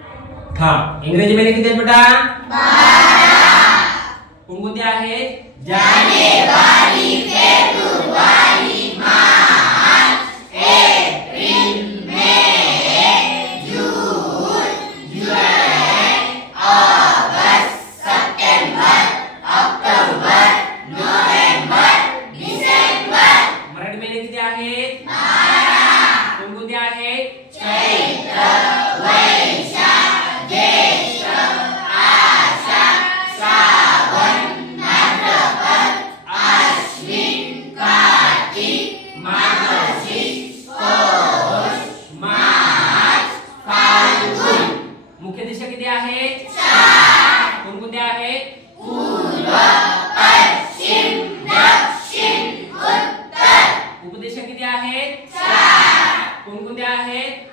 हाँ, इंग्रजी महिने किती आहेत बेटा? 12. कोणकोणते आहेत? जानेवारी, फेब्रुवारी, मार्च, एप्रिल, मे, जून, जुलै, ऑगस्ट, सप्टेंबर, ऑक्टोबर, नोव्हेंबर, डिसेंबर. मराठी महिने किती आहेत? 12. कोणकोणते आहेत? चैत्र, वैशाख, ज्येष्ठ, आषाढ, श्रावण, भाद्रपद, आश्विन, कार्तिक, मार्गशीर्ष, पौष, माघ, फाल्गुन. मुख्य दिशा किती आहेत? 4. कोणकोणते आहेत? पूर्व, पश्चिम, दक्षिण, उत्तर. उपदिशा किती आहेत? 4. कोणकोणते आहेत?